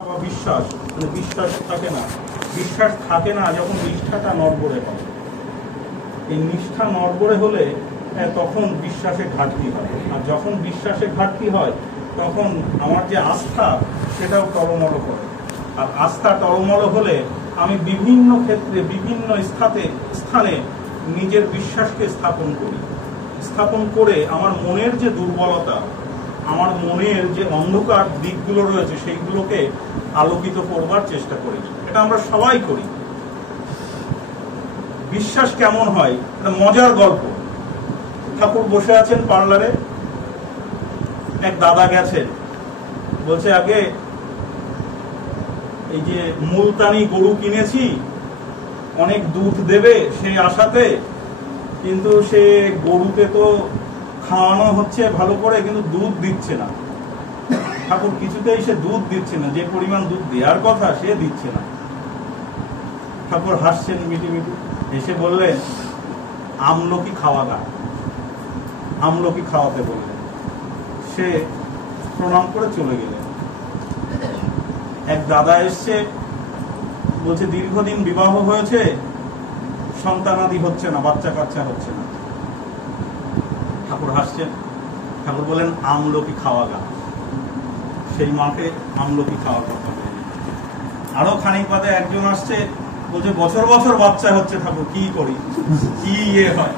বিশ্বাস মানে বিশ্বাস থাকে না, বিশ্বাস থাকে না যখন নিষ্ঠাটা নড়বড়ে হয়। এই নিষ্ঠা নড়বড়ে হলে তখন বিশ্বাসে ঘাটতি হয়, আর যখন বিশ্বাসে ঘাটতি হয় তখন আমার যে আস্থা সেটাও টলমল করে। আর আস্থা টলমল হলে আমি বিভিন্ন ক্ষেত্রে বিভিন্ন স্থানে নিজের বিশ্বাসকে স্থাপন করে আমার মনের যে দুর্বলতা, আমার মনের যে অন্ধকার দিকগুলো রয়েছে সেইগুলোকে আলোকিত করবার চেষ্টা করি। এটা আমরা সবাই করি। বিশ্বাস কেমন হয়, এটা মজার গল্প। ঠাকুর বসে আছেন পার্লারে, এক দাদা গেছেন, বলছে আগে এই যে মুলতানি গরু কিনেছি, অনেক দুধ দেবে সেই আশাতে, কিন্তু সে গরুকে তো খাওয়ানো হচ্ছে ভালো করে, কিন্তু দুধ দিচ্ছে না। ঠাকুর কিছুতেই সে দুধ দিচ্ছে না, যে পরিমাণ দুধ দেওয়ার কথা সে দিচ্ছে না। ঠাকুর হাসছেন মিটি মিটি, এসে বললেন আমলকি খাওয়া না, আমলকি খাওয়াতে বললেন। সে প্রণাম করে চলে গেলেন। এক দাদা এসছে, বলছে দীর্ঘদিন বিবাহ হয়েছে, সন্তানাদি হচ্ছে না, বাচ্চা কাচ্চা হচ্ছে না। ঠাকুর হাসছেন, ঠাকুর বলেন আমলকি খাওয়া গা। সেই মাকে আমলকি খাওয়ার কথা বলেন। আরো খানিক বাদে একজন আসছে, বলছে বছর বছর বাচ্চা হচ্ছে, ঠাকুর কি করি, কি হয়।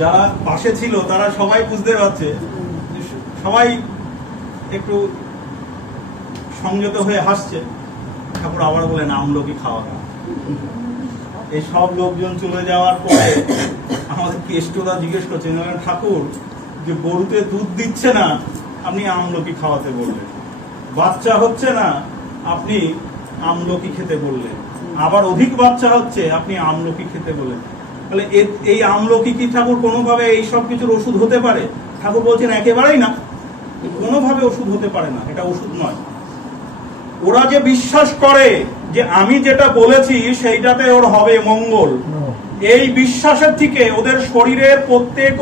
যারা পাশে ছিল তারা সবাই বুঝতে পারছে, সবাই একটু সংযত হয়ে হাসছে। ঠাকুর আবার বলেন আমলকি খাওয়া গা। এই সব লোকজন চলে যাওয়ার পরে আমাদের কেষ্টরা জিজ্ঞেস করছেন, ঠাকুর যে গরুতে দুধ দিচ্ছে না আপনি আমলকি খাওয়াতে বললেন, বাচ্চা হচ্ছে না আপনি আমলকি খেতে বললেন, আবার অধিক বাচ্চা হচ্ছে আপনি আমলকি খেতে বললেন। তাহলে এই আমলকি কি ঠাকুর কোনোভাবে এই সব কিছুর ওষুধ হতে পারে? ঠাকুর বলছেন একেবারেই না, কোনোভাবে ওষুধ হতে পারে না, এটা ওষুধ নয়। ওরা যে বিশ্বাস করে যে আমি যেটা বলেছি সেইটাতে ওর হবে মঙ্গল, এই বিশ্বাসের থেকে ওদের শরীরের প্রত্যেক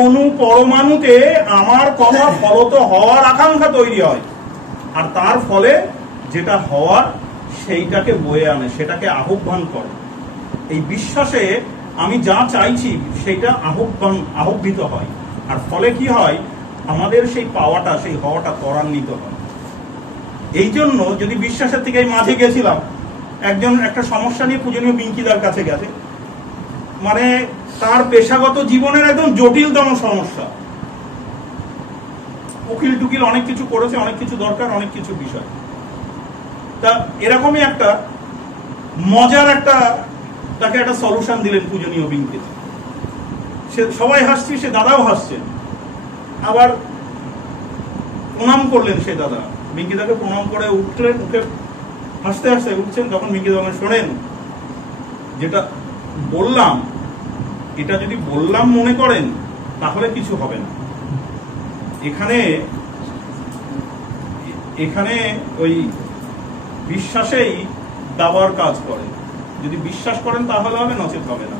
অনু পরমাণুতে আমার কথা ফলত হওয়ার আকাঙ্ক্ষা তৈরি হয়, আর তার ফলে যেটা হওয়ার সেইটাকে বয়ে আনে, সেটাকে আহ্বান করে। এই বিশ্বাসে আমি যা চাইছি সেইটা আহ্বিত হয়, আর ফলে কি হয়, আমাদের সেই পাওয়াটা, সেই হওয়াটা ত্বরান্বিত হয়। এই জন্য যদি বিশ্বাসের থেকে মাঝে গেছিলাম, একজন একটা সমস্যা নিয়ে পূজনীয় বিঙ্কিদার কাছে গেছে, মানে তার পেশাগত জীবনের একদম জটিলতম সমস্যা, উকিল টুকিল অনেক কিছু করেছে, অনেক কিছু দরকার, অনেক কিছু বিষয়। তা এরকমই একটা মজার তাকে একটা সলিউশন দিলেন পূজনীয় বিঙ্কিদা। সে সবাই হাসছে, সে দাদাও হাসছেন, আবার প্রণাম করলেন। সে দাদা বিঙ্কিদাকে প্রণাম করে উঠলেন, উঠে হাসতে হাসতে উঠছেন, তখন বিঙ্কিদা বলেন, শোনেন যেটা বললাম, এটা যদি বললাম মনে করেন তাহলে কিছু হবে না। এখানে ওই বিশ্বাসেই দাবার কাজ করে, যদি বিশ্বাস করেন তাহলে হবে, নচেত হবে না।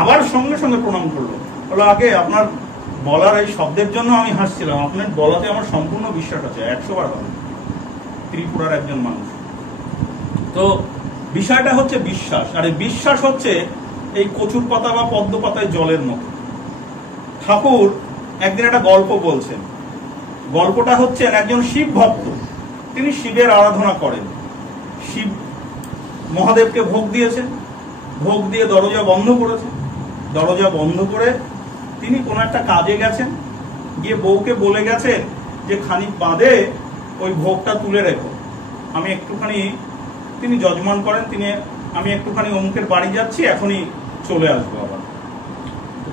আবার সঙ্গে সঙ্গে প্রণাম করলো, বলো আগে আপনার বলার এই শব্দের জন্য আমি হাসছিলাম, আপনার বলাতে আমার সম্পূর্ণ বিশ্বাস আছে, 100 বার হবে। ত্রিপুরার একজন মানুষ। তো বিষয়টা হচ্ছে বিশ্বাস, আর এই বিশ্বাস হচ্ছে এই কচুর পাতা বা পদ্ম পাতায় জলের মতো। ঠাকুর একদিন একটা গল্প বলছেন, গল্পটা হচ্ছে একজন শিব ভক্ত, তিনি শিবের আরাধনা করেন। শিব মহাদেবকে ভোগ দিয়েছেন, ভোগ দিয়ে দরজা বন্ধ করেছেন। দরজা বন্ধ করে তিনি কোন একটা কাজে গেছেন, গিয়ে বউকে বলে গেছেন যে খানিক বাদে ওই ভোগটা তুলে রেখো, আমি একটুখানি, তিনি যজমান করেন, আমি একটুখানি অমুকের বাড়ি যাচ্ছি, এখনই চলে আসবো আবার।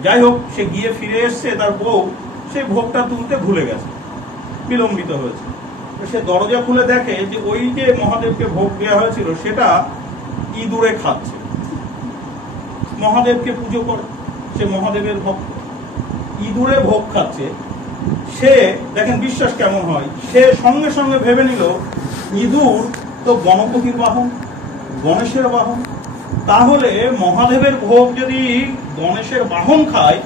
যাই হোক, সে গিয়ে ফিরে এসছে, তার বউ সেই ভোগটা তুলতে ভুলে গেছে, বিলম্বিত হয়েছে। সে দরজা খুলে দেখে যে ওই যে মহাদেবকে ভোগ দেওয়া হয়েছিল সেটা ইঁদুরে খাচ্ছে। মহাদেবকে পুজো করে, সে মহাদেবের ভক্ত, ইঁদুরে ভোগ খাচ্ছে। সে দেখেন বিশ্বাস কেমন হয়, সে সঙ্গে সঙ্গে ভেবে নিল ইঁদুর তো গণপতির বাহন, গণেশের বাহন, তাহলে মহাদেবের ভোগ যদি গণেশের বাহন খায়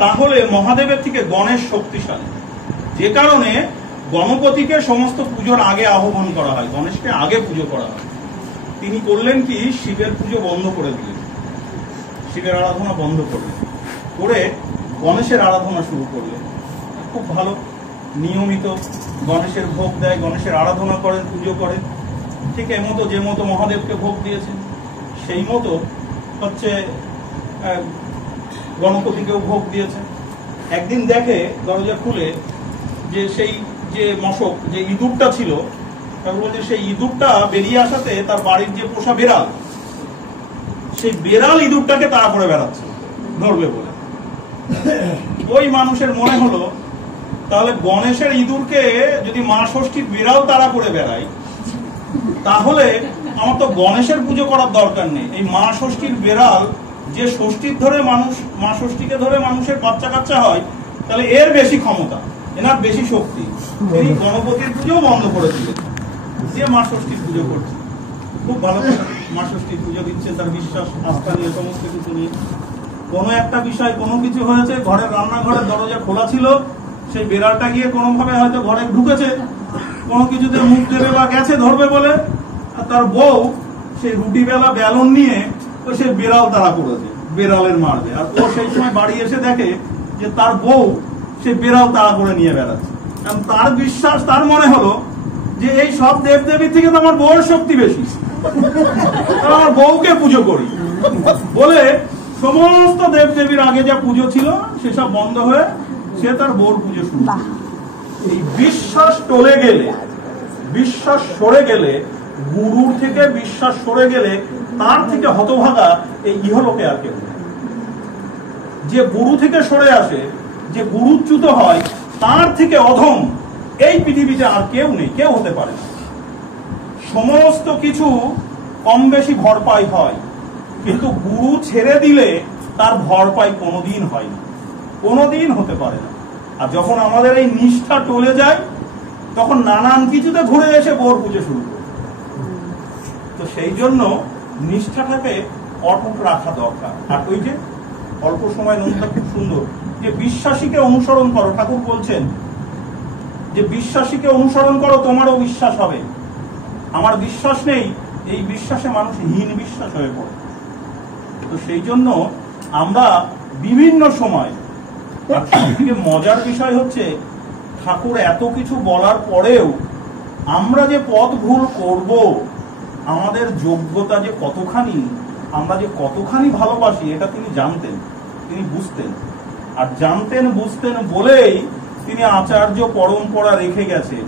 তাহলে মহাদেবের থেকে গণেশ শক্তিশালী। যে কারণে গণপতিকে সমস্ত পুজোর আগে আহ্বান করা হয়, গণেশকে আগে পুজো করা হয়। তিনি করলেন কি, শিবের পুজো বন্ধ করে দিলেন, শিবের আরাধনা বন্ধ করলেন, করে গণেশের আরাধনা শুরু করলেন। খুব ভালো, নিয়মিত গণেশের ভোগ দেয়, গণেশের আরাধনা করেন, পুজো করেন। ঠিক এমতো যে মতো মহাদেবকে ভোগ দিয়েছেন সেই মতো হচ্ছে গণপতিকেও ভোগ দিয়েছে। একদিন দেখে দরজা খুলে যে সেই যে মশক, যে ইঁদুরটা ছিল, তারপর বলছে সেই ইঁদুরটা বেরিয়ে আসাতে তার বাড়ির যে পোষা বেড়াল, সেই বেড়াল ইঁদুরটাকে তাড়া করে বেড়াচ্ছে ধরবে বলে। ওই মানুষের মনে হলো, তাহলে গণেশের ইঁদুরকে যদি মা ষষ্ঠীর বেড়াল তাড়া করে বেড়ায়, তাহলে আমার তো গণেশের পুজো করার দরকার নেই। এই মা ষষ্ঠীর বেড়াল যে ষষ্ঠীর ধরে মানুষ, মা ষষ্ঠীকে ধরে মানুষের বাচ্চা কাচ্চা হয়, তাহলে এর বেশি ক্ষমতা, এনার বেশি শক্তি। তিনি গণপতির পুজো বন্ধ করে দিয়েছেন, দিয়ে মা ষষ্ঠীর পুজো করছে। খুব ভালো কথা, মা ষষ্ঠীর পুজো দিচ্ছে তার বিশ্বাস আস্থা নিয়ে, সমস্ত কিছু নিয়ে। কোনো একটা বিষয়, কোনো কিছু হয়েছে, ঘরের রান্নাঘরের দরজা খোলা ছিল, সেই বেড়ালটা গিয়ে কোনোভাবে হয়তো ঘরে ঢুকেছে, কোনো কিছুতে মুখ দেবে বা গেছে ধরবে বলে, আর তার বউ সেই রুটি বেলা বেলন নিয়ে ও সেই বেড়াল তাড়া করেছে, বেড়ালের মারবে। আর ও সেই সময় বাড়ি এসে দেখে যে তার বউ সেই বেড়াল তাড়া করে নিয়ে বেড়াচ্ছে। তার বিশ্বাস, তার মনে হলো যে এই সব দেবদেবীর থেকে তো আমার বউয়ের শক্তি বেশি, আমার বউকে পুজো করি বলে সমস্ত দেবদেবীর আগে যা পুজো ছিল সেসব বন্ধ হয়ে সে তার বউর পুজো শুরু করে। এই বিশ্বাস টলে গেলে, বিশ্বাস সরে গেলে, গুরুর থেকে বিশ্বাস সরে গেলে তার থেকে হতভাগা এই ইহলোকে আর কেউ নেই। যে গুরু থেকে সরে আসে, যে গুরুচ্যুত হয়, তার থেকে অধম এই পৃথিবীতে আর কেউ নেই, কেউ হতে পারে না। সমস্ত কিছু কম বেশি ভরপাই হয়, কিন্তু গুরু ছেড়ে দিলে তার ভরপাই কোনোদিন হয় না, কোনোদিন হতে পারে না। আর যখন আমাদের এই নিষ্ঠা টলে যায়, তখন নানান কিছুতে ঘুরে এসে বোর পুজো শুরু করে। তো সেই জন্য নিষ্ঠাটাকে অটুট রাখা দরকার। আর ওই যে অল্প সময় নন্দা খুব সুন্দর, যে বিশ্বাসীকে অনুসরণ করো, ঠাকুর বলছেন যে বিশ্বাসীকে অনুসরণ করো, তোমারও বিশ্বাস হবে। আমার বিশ্বাস নেই, এই বিশ্বাসে মানুষ হীন বিশ্বাস হয়ে পড়ে। তো সেই জন্য আমরা বিভিন্ন সময়, আর সবথেকে মজার বিষয় হচ্ছে ঠাকুর এত কিছু বলার পরেও আমরা যে পথ ভুল করব, আমাদের যোগ্যতা যে কতখানি, আমরা যে কতখানি ভালোবাসি, এটা তিনি জানতেন, তিনি বুঝতেন। আর জানতেন, বুঝতেন বলেই তিনি আচার্য পরম্পরা রেখে গেছে।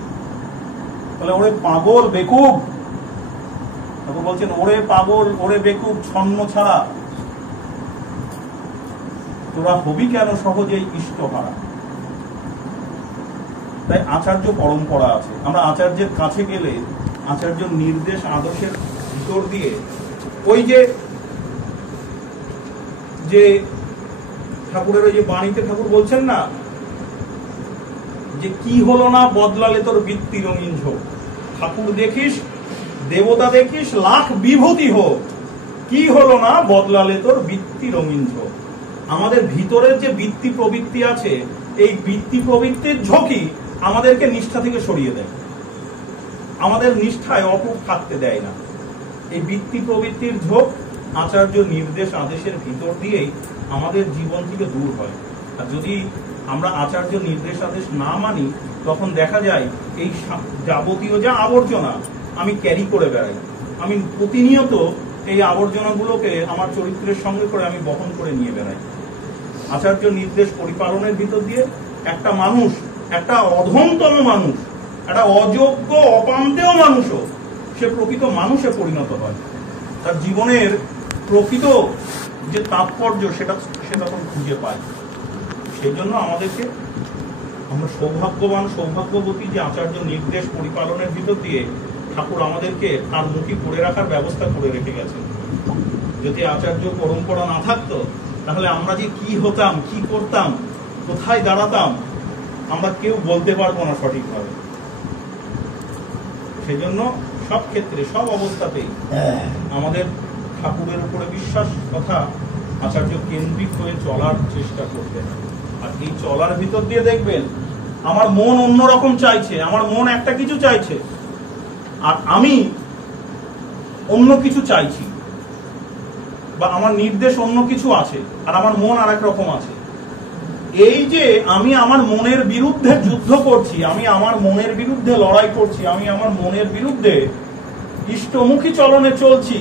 তাহলে ওরে পাগল বেকুব, ঠাকুর বলছেন ওরে পাগল, ওরে বেকুব, ছন্ন ছাড়া তোরা হবি কেন সহজেই ইষ্টহারা। তাই আচার্য পরম্পরা আছে। আমরা আচার্যের কাছে গেলে আচার্য নির্দেশ আদর্শের ভিতর দিয়ে ওই যে ঠাকুরের ওই যে বাণীতে ঠাকুর বলছেন না যে কি হলো না বদলালে তোর বৃত্তি রঙিন ঝোঁক, ঠাকুর দেখিস, দেবতা দেখিস, লাখ বিভূতি হোক, কি হলো না বদলালে তোর বৃত্তি রঙিন ঝোঁক। আমাদের ভিতরের যে বৃত্তি প্রবৃত্তি আছে, এই বৃত্তি প্রবৃত্তির ঝোঁকই আমাদেরকে নিষ্ঠা থেকে সরিয়ে দেয়, আমাদের নিষ্ঠায় অটুট থাকতে দেয় না। এই বৃত্তি প্রবৃত্তির ঝোঁক আচার্য নির্দেশ আদেশের ভিতর দিয়েই আমাদের জীবন থেকে দূর হয়। আর যদি আমরা আচার্য নির্দেশ আদেশ না মানি, তখন দেখা যায় এই যাবতীয় যা আবর্জনা আমি ক্যারি করে বেড়াই, আমি প্রতিনিয়ত এই আবর্জনাগুলোকে আমার চরিত্রের সঙ্গে করে আমি বহন করে নিয়ে বেড়াই। আচার্য নির্দেশ পরিপালনের ভিতর দিয়ে একটা মানুষ, একটা অধমতম মানুষ, একটা অযোগ্য অপান্তেয় মানুষও সে প্রকৃত মানুষে পরিণত হয়। তার জীবনের প্রকৃত যে তাৎপর্য সেটা সে তখন খুঁজে পায়। সেই জন্য আমাদেরকে, আমরা সৌভাগ্যবান, সৌভাগ্যবতী যে আচার্য নির্দেশ পরিপালনের ভিতর দিয়ে ঠাকুর আমাদেরকে তার মুখী করে রাখার ব্যবস্থা করে রেখে গেছেন। যদি আচার্য পরম্পরা না থাকতো, তাহলে আমরা যে কি হতাম, কি করতাম, কোথায় দাঁড়াতাম, আমরা কেউ বলতে পারবো না সঠিকভাবে। সেই জন্য সব ক্ষেত্রে, সব অবস্থাতেই আমাদের ঠাকুরের উপরে বিশ্বাস তথা আচার্য কেন্দ্রিক হয়ে চলার চেষ্টা করতেন। আর এই চলার ভিতর দিয়ে দেখবেন আমার মন অন্যরকম চাইছে, আমার মন একটা কিছু চাইছে, আর আমি অন্য কিছু চাইছি, বা আমার নির্দেশ অন্য কিছু আছে আর আমার মন আর এক রকম আছে। এই যে আমি আমার মনের বিরুদ্ধে যুদ্ধ করছি, আমি আমার মনের বিরুদ্ধে লড়াই করছি, আমি আমার মনের বিরুদ্ধে ইষ্টমুখী চলনে চলছি,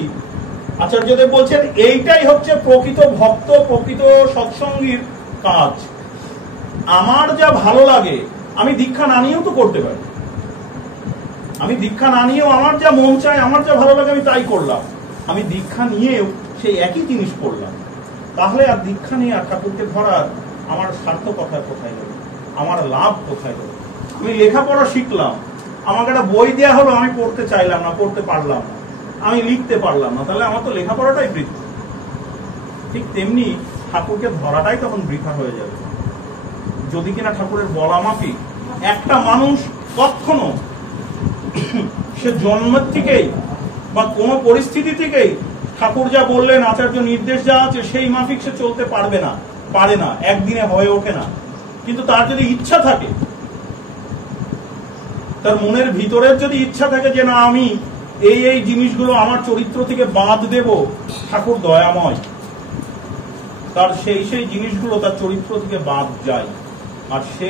আচার্যদেব বলছেন এইটাই হচ্ছে প্রকৃত ভক্ত, প্রকৃত সৎসঙ্গীর কাজ। আমার যা ভালো লাগে আমি দীক্ষা না নিয়েও তো করতে পারি, আমি দীক্ষা না নিয়েও আমার যা মন চায়, আমার যা ভালো লাগে আমি তাই করলাম, আমি দীক্ষা নিয়েও সেই একই জিনিস করলাম। তাহলে আর দীক্ষা নিয়ে আর ঠাকুরকে ধরার আমার সার্থকতা কোথায় গেল, আমার লাভ কোথায় গেল? আমি লেখাপড়া শিখলাম, আমাকে একটা বই দেওয়া হলো, আমি পড়তে চাইলাম না, পড়তে পারলাম না, আমি লিখতে পারলাম না, তাহলে আমার তো লেখাপড়াটাই বৃথা। ঠিক তেমনি ঠাকুরকে ধরাটাই তখন বৃথা হয়ে যাবে, যদি কিনা ঠাকুরের বলা মাফিক একটা মানুষ কখনো সে জন্মের থেকেই বা কোনো পরিস্থিতি থেকেই ঠাকুর যা বললেন, আচার্য নির্দেশ যা আছে সেই মাফিক সে চলতে পারবে না, পারে না, একদিনে হয়ে ওঠে না। কিন্তু তার যদি ইচ্ছা থাকে, তার মনের ভিতরের যদি ইচ্ছা থাকে যে না আমি এই এই জিনিসগুলো আমার চরিত্র থেকে বাদ দেব, ঠাকুর দয়াময়, তার সেই সেই জিনিসগুলো তার চরিত্র থেকে বাদ যায়, আর সে